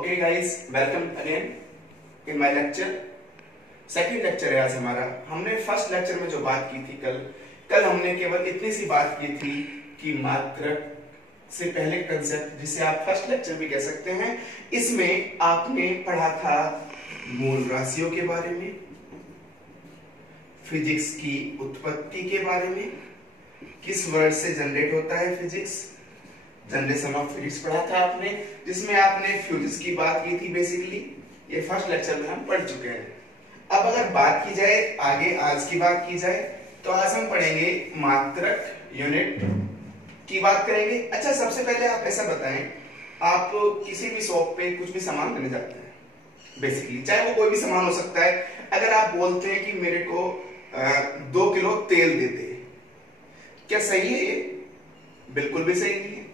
Okay guys, welcome again in my lecture. Second lecture है आज हमारा। हमने फर्स्ट लेक्चर में जो बात की थी कल हमने केवल इतनी सी बात की थी कि मात्रक से पहले कंसेप्ट, जिसे आप फर्स्ट लेक्चर भी कह सकते हैं, इसमें आपने पढ़ा था मूल राशियों के बारे में, फिजिक्स की उत्पत्ति के बारे में, किस वर्ड से जनरेट होता है फिजिक्स, जनरेशन ऑफ फिजिक्स पढ़ा था आपने, जिसमें आपने फ्यूजिक्स की बात की थी। बेसिकली ये फर्स्ट लेक्चर में हम पढ़ चुके हैं। अब अगर बात की जाए आगे, आज की बात की जाए, तो आज हम पढ़ेंगे मात्रक, यूनिट की बात करेंगे। अच्छा, सबसे पहले आप ऐसा बताएं, आप किसी भी शॉप पे कुछ भी सामान लेने जाते हैं, बेसिकली चाहे वो कोई भी सामान हो सकता है। अगर आप बोलते हैं कि मेरे को 2 किलो तेल दे दे, क्या सही है ये? बिल्कुल भी सही नहीं है।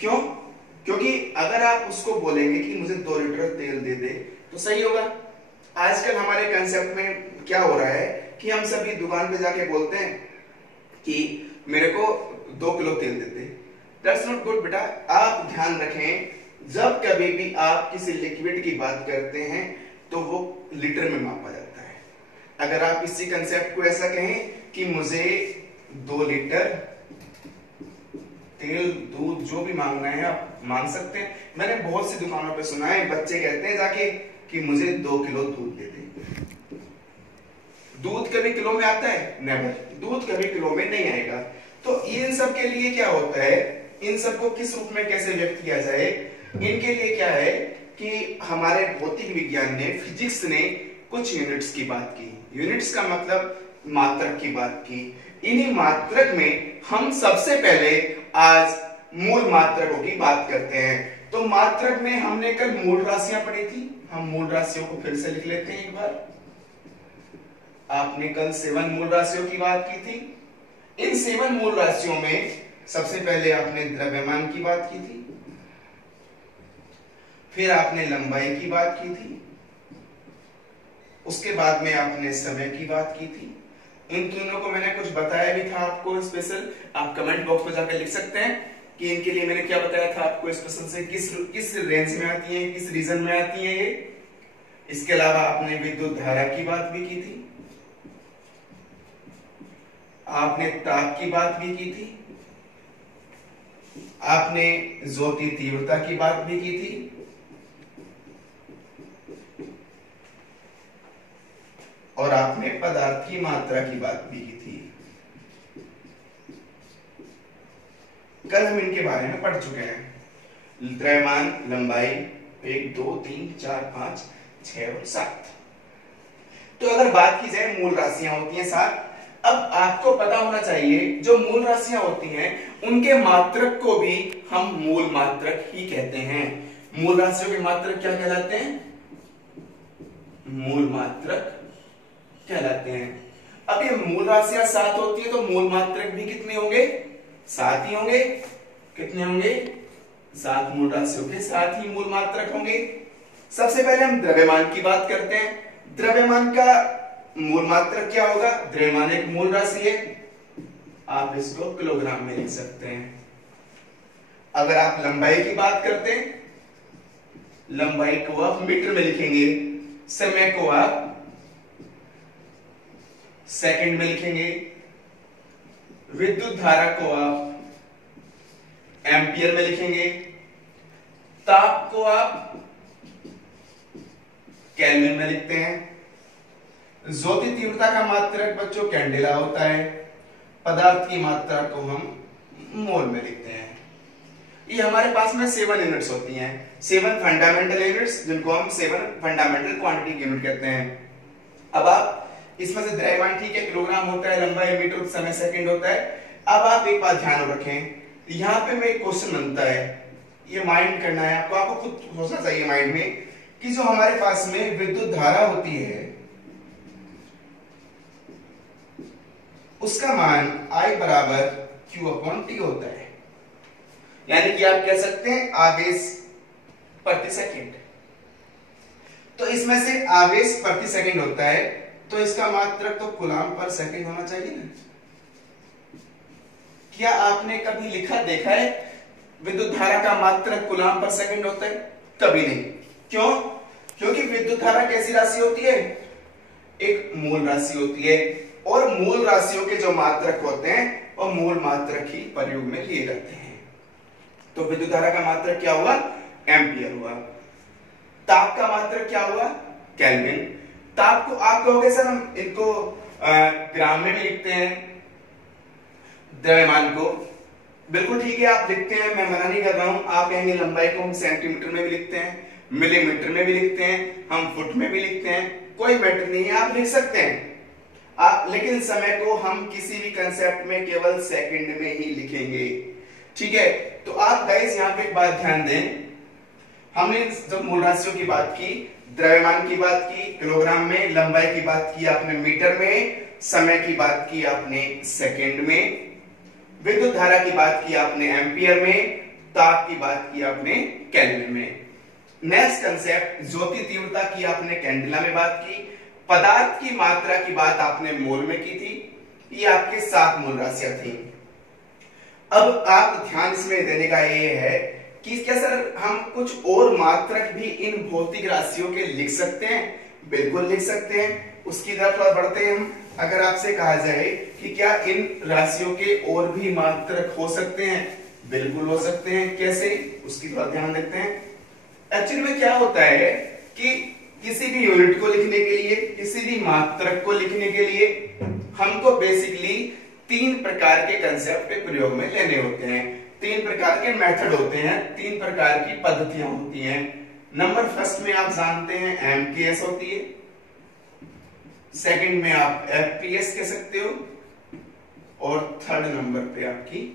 क्यों? क्योंकि अगर आप उसको बोलेंगे कि मुझे 2 लीटर तेल दे दे तो सही होगा। आजकल हमारे कंसेप्ट में क्या हो रहा है कि हम सभी दुकान पे जाके बोलते हैं कि मेरे को 2 किलो तेल दे दे। दैट्स नॉट गुड बेटा। आप ध्यान रखें, जब कभी भी आप किसी लिक्विड की बात करते हैं तो वो लीटर में मापा जाता है। अगर आप इसी कंसेप्ट को ऐसा कहें कि मुझे 2 लीटर तेल, दूध, जो भी मांगना है आप मांग सकते हैं। मैंने बहुत सी दुकानों पे सुना है, बच्चे कहते हैं जाके कि मुझे 2 किलो दूध दे दे। दूध कभी किलो में आता है? नेवर। दूध कभी किलो में नहीं आएगा। तो इन सब के लिए क्या होता है, इन सबको किस रूप में कैसे व्यक्त किया जाए, इनके लिए क्या है कि हमारे भौतिक विज्ञान ने, फिजिक्स ने कुछ यूनिट्स की बात की। यूनिट्स का मतलब मात्रक की बात की। इन्हीं मात्रक में हम सबसे पहले आज मूल मात्रकों की बात करते हैं। तो मात्रक में हमने कल मूल राशियां पढ़ी थी। हम मूल राशियों को फिर से लिख लेते हैं एक बार। आपने कल 7 मूल राशियों की बात की थी। इन 7 मूल राशियों में सबसे पहले आपने द्रव्यमान की बात की थी, फिर आपने लंबाई की बात की थी, उसके बाद में आपने समय की बात की थी। इन तीनों को मैंने कुछ बताया भी था आपको स्पेशल। आप कमेंट बॉक्स में जाकर लिख सकते हैं कि इनके लिए मैंने क्या बताया था आपको स्पेशल से, किस रेंज में आती है, किस रीजन में आती है ये। इसके अलावा आपने विद्युत धारा की बात भी की थी, आपने ताप की बात भी की थी, आपने ज्योति तीव्रता की बात भी की थी, और आपने पदार्थ की मात्रा की बात भी की थी। कल हम इनके बारे में पढ़ चुके हैं। द्रव्यमान, लंबाई 1, 2, 3, 4, 5, 6 और 7। तो अगर बात की जाए, मूल राशियां होती हैं 7। अब आपको पता होना चाहिए, जो मूल राशियां होती हैं उनके मात्रक को भी हम मूल मात्रक ही कहते हैं। मूल राशियों के मात्रक क्या कहलाते हैं? मूल मात्रक कहलाते हैं। अब ये मूल राशियां 7 होती है तो मूल मात्रक भी कितने होंगे? 7 ही होंगे। कितने होंगे? 7 मूल राशियों के 7 ही मूल मात्रक होंगे। सबसे पहले हम द्रव्यमान की बात करते हैं। द्रव्यमान का मूल मात्रक क्या होगा? द्रव्यमान एक मूल राशि है, आप इसको किलोग्राम में लिख सकते हैं। अगर आप लंबाई की बात करते हैं, लंबाई को आप मीटर में लिखेंगे, समय को आप सेकंड में लिखेंगे, विद्युत धारा को आप एम्पियर में लिखेंगे, ताप को आप केल्विन में लिखते हैं, ज्योति तीव्रता का मात्रक बच्चों कैंडेला होता है, पदार्थ की मात्रा को हम मोल में लिखते हैं। ये हमारे पास में 7 यूनिट्स होती हैं, 7 फंडामेंटल यूनिट्स, जिनको हम 7 फंडामेंटल क्वांटिटी यूनिट कहते हैं। अब आप इसमें से द्रव्यमान ठीक है किलोग्राम होता है, लंबाई मीटर, समय सेकंड होता है। अब आप एक बात ध्यान रखें, यहाँ पे में एक क्वेश्चन बनता है, ये माइंड करना है आपको, आपको खुद सोचना चाहिए माइंड में कि जो हमारे पास में विद्युत धारा होती है उसका मान I बराबर Q/T होता है। यानी कि आप कह सकते हैं आवेश प्रति सेकंड। तो इसमें से आवेश प्रति सेकंड होता है, तो इसका मात्रक तो कूलम पर सेकंड होना चाहिए ना। क्या आपने कभी लिखा देखा है विद्युत धारा का मात्रक कूलम पर सेकंड होता है? कभी नहीं। क्यों? क्योंकि विद्युत धारा कैसी राशि होती है? एक मूल राशि होती है, और मूल राशियों के जो मात्रक होते हैं वो मूल मात्रक ही प्रयोग में लिए जाते हैं। तो विद्युत धारा का मात्रक क्या हुआ? एम्पियर हुआ। ताप का मात्रक क्या हुआ? केल्विन। ताप को आप कहोगे सर हम इनको ग्राम में भी लिखते हैं, द्रव्यमान को, बिल्कुल ठीक है आप लिखते हैं, मैं मना नहीं कर रहा हूं। आप कहेंगे लंबाई को हम सेंटीमीटर में भी लिखते हैं, मिलीमीटर में भी लिखते हैं, हम फुट में भी लिखते हैं, कोई मैटर नहीं है, आप लिख सकते हैं आप, लेकिन समय को हम किसी भी कंसेप्ट में केवल सेकंड में ही लिखेंगे, ठीक है। तो आप गाइस यहाँ पे एक बात ध्यान दें, हमने जब मूल राशियों की बात की, द्रव्यमान की बात की किलोग्राम में, लंबाई की बात की आपने मीटर में, समय की बात की आपने सेकंड में, विद्युत धारा की बात की आपने एम्पियर में, ताप की बात की आपने केल्विन में। नेक्स्ट कंसेप्ट ज्योति तीव्रता की आपने कैंडेला में बात की, पदार्थ की मात्रा की बात आपने मोल में की थी। ये आपके 7 मूल राशियां थी। अब आप ध्यान इसमें देने का ये है कि क्या सर हम कुछ और मात्रक भी इन भौतिक राशियों के लिख सकते हैं? बिल्कुल लिख सकते हैं, उसकी तरफ थोड़ा बढ़ते हैं हम। अगर आपसे कहा जाए कि क्या इन राशियों के और भी मात्रक हो सकते हैं? बिल्कुल हो सकते हैं। कैसे? उसकी तरफ ध्यान देते हैं। एक्चुअली में क्या होता है कि किसी भी यूनिट को लिखने के लिए, किसी भी मात्रक को लिखने के लिए हमको बेसिकली 3 प्रकार के कंसेप्ट प्रयोग में लेने होते हैं, 3 प्रकार के मेथड होते हैं, 3 प्रकार की पद्धतियां होती हैं। नंबर फर्स्ट में आप जानते हैं एमकेएस होती है, सेकंड में आप एफपीएस कह सकते हो, और थर्ड नंबर पे आपकी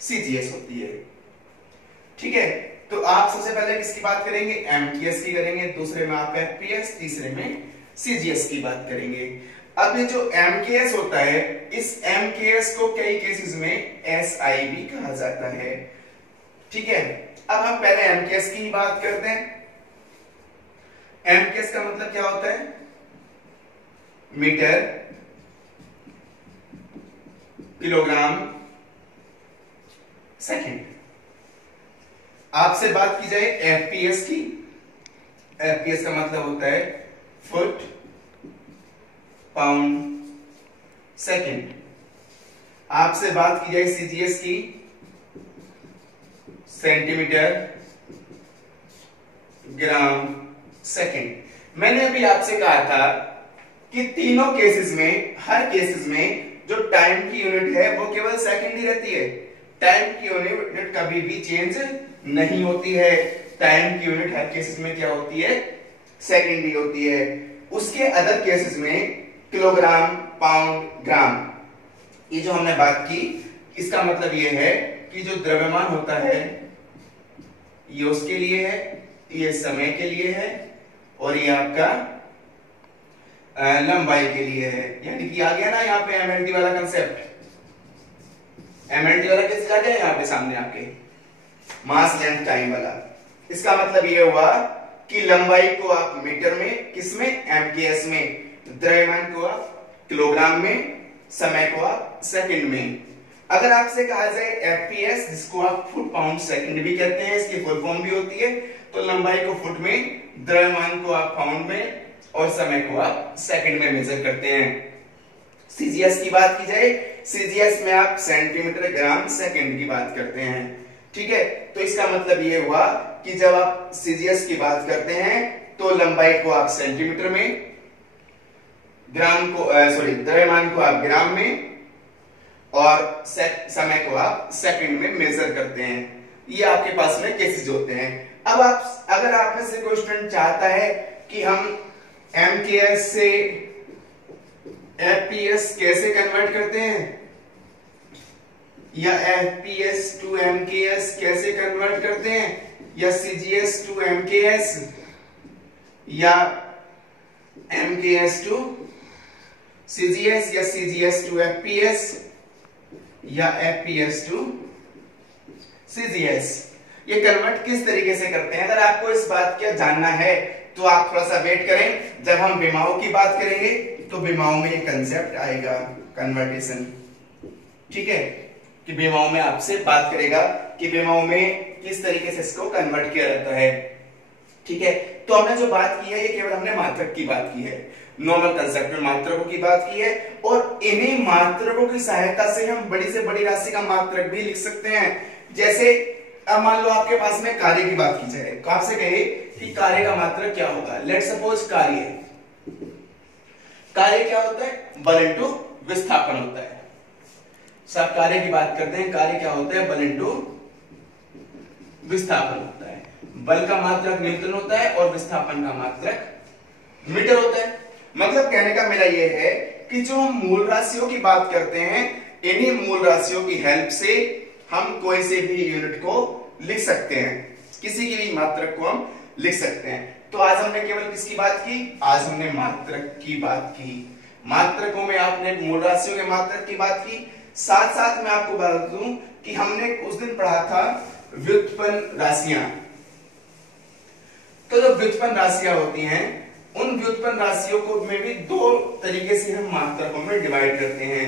सीजीएस होती है, ठीक है। तो आप सबसे पहले किसकी बात करेंगे? एमकेएस की करेंगे, दूसरे में आप एफपीएस, तीसरे में सीजीएस की बात करेंगे। अब ये जो एमकेएस होता है, इस एमकेएस को कई केसेस में एसआई भी कहा जाता है, ठीक है। अब हम पहले एमकेएस की बात करते हैं। एमकेएस का मतलब क्या होता है? Metre kilogram second. आपसे बात की जाए एफपीएस की, एफपीएस का मतलब होता है फुट पाउंड सेकंड। आपसे बात की जाए सीजीएस की, सेंटीमीटर ग्राम सेकंड। मैंने अभी आपसे कहा था कि तीनों केसेस में, हर केसेस में जो टाइम की यूनिट है वो केवल सेकंड ही रहती है। टाइम की यूनिट कभी भी चेंज नहीं होती है। टाइम की यूनिट हर केसेस में क्या होती है? सेकंड ही होती है। उसके अदर केसेस में किलोग्राम, पाउंड, ग्राम, ये जो हमने बात की, इसका मतलब ये है कि जो द्रव्यमान होता है ये उसके लिए है, ये समय के लिए है, और ये आपका लंबाई के लिए है। यानी कि आ गया ना यहाँ पे एमएलटी वाला कंसेप्ट। एमएलटी वाला कैसे आ गया यहाँ पे सामने आपके? मास लेंथ टाइम वाला। इसका मतलब ये हुआ कि लंबाई को आप मीटर में, किसमें? एमकेएस में, द्रव्यमान को आप किलोग्राम में, समय को आप सेकंड में। अगर आपसे कहा जाए एफपीएस, जिसको आप फुट पाउंड सेकंड भी कहते हैं, इसकी फुल फॉर्म भी होती है, तो लंबाई को फुट में, द्रव्यमान को आप पाउंड में, और समय को आप सेकंड में मेजर करते हैं। सीजीएस की बात की जाए, सीजीएस में आप सेंटीमीटर ग्राम सेकंड की बात करते हैं, ठीक है। तो इसका मतलब ये हुआ कि जब आप सीजीएस की बात करते हैं तो लंबाई को आप सेंटीमीटर में, ग्राम को द्रव्यमान को आप ग्राम में, और समय को आप सेकंड में मेजर करते हैं। ये आपके पास में केसेस होते हैं। अब आप, अगर आप में से कोई स्टूडेंट चाहता है कि हम एमकेएस से एफपीएस कैसे कन्वर्ट करते हैं, या एफपीएस टू एमकेएस कैसे कन्वर्ट करते हैं, या सीजीएस टू एमकेएस, या एमकेएस टू सीजीएस, या सीजीएस टू एफपीएस, या एफपीएस टू सीजीएस, ये कन्वर्ट किस तरीके से करते हैं? अगर आपको इस बात का जानना है तो आप थोड़ा सा वेट करें। जब हम विमाओं की बात करेंगे तो विमाओं में ये कंसेप्ट आएगा, कन्वर्टेशन, ठीक है, कि विमाओं में आपसे बात करेगा कि विमाओं में किस तरीके से इसको कन्वर्ट किया जाता है, ठीक ठीक है, तो हमने जो बात की है ये केवल हमने मात्रक की बात की है, नॉर्मल कंसेप्ट में मात्रकों की बात की है, और इन्हीं मात्रकों की सहायता से हम बड़ी से बड़ी राशि का मात्रक भी लिख सकते हैं। जैसे अब मान लो आपके पास में कार्य की बात की जाए, तो आपसे कहे कि कार्य का मात्रक क्या होगा, लेट सपोज कार्य क्या होता है, बल इंटू विस्थापन होता है। सब कार्य की बात करते हैं, कार्य क्या होता है, बल इंटू विस्थापन होता है। बल का मात्रक न्यूटन होता है और विस्थापन का मात्रक मीटर होता है। मतलब कहने का मेरा यह है कि जो हम मूल राशियों की बात करते हैं, इन्हीं मूल राशियों की हेल्प से हम कोई से भी यूनिट को लिख सकते हैं, किसी की भी मात्रक को हम लिख सकते हैं। तो आज हमने केवल किसकी बात की, आज हमने मात्रक की बात की। मात्रकों में आपने मूल राशियों के मात्रक की बात की, साथ साथ मैं आपको बता दूं कि हमने उस दिन पढ़ा था व्युत्पन्न राशियां। तो जो व्युत्पन्न राशियां होती हैं, उन व्युत्पन्न राशियों को में भी दो तरीके से हम मात्रकों में डिवाइड करते हैं।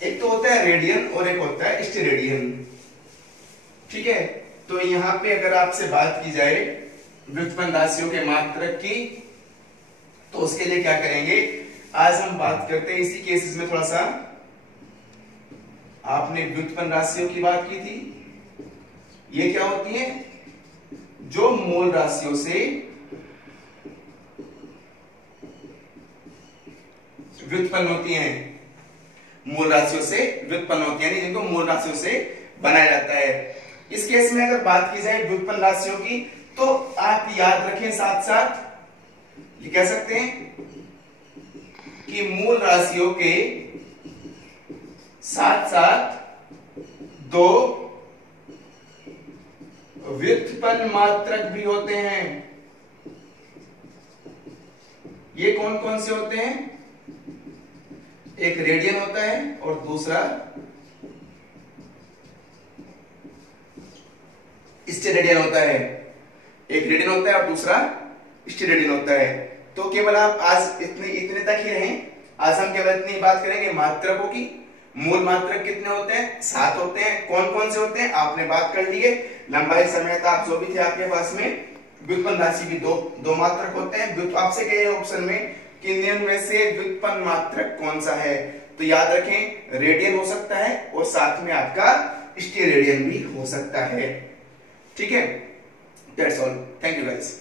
एक तो होता है रेडियन और एक होता है स्टेरेडियन। ठीक है, तो यहां पे अगर आपसे बात की जाए व्युत्पन्न राशियों के मात्रक की, तो उसके लिए क्या करेंगे, आज हम बात करते हैं इसी केसेस में। थोड़ा सा आपने व्युत्पन्न राशियों की बात की थी, ये क्या होती है, जो मूल राशियों से व्युत्पन्न होती हैं, मूल राशियों से व्युत्पन्न होती है, जिनको मूल राशियों से बनाया जाता है। इस केस में अगर बात की जाए व्युत्पन्न राशियों की, तो आप याद रखें, साथ साथ ये कह सकते हैं कि मूल राशियों के साथ साथ दो व्युत्पन्न मात्रक भी होते हैं। ये कौन कौन से होते हैं, एक रेडियन होता है और दूसरा स्टेरेडियन होता है। एक रेडियन होता है और दूसरा स्टेरेडियन होता है। तो केवल आप आज इतने तक ही रहें। आज हम केवल इतनी बात करेंगे मात्रकों की। मूल मात्रक कितने होते हैं, 7 होते हैं। कौन कौन से होते हैं आपने बात कर ली है। लंबाई, समय, ताप जो भी थे आपके पास में। व्युत्पन्न राशि भी दो मात्रक होते हैं। आपसे कहे ऑप्शन में कि निम्न में से व्युत्पन्न मात्रक कौन सा है, तो याद रखें रेडियन हो सकता है और साथ में आपका स्टेरेडियन भी हो सकता है। ठीक है, that's all, thank you guys.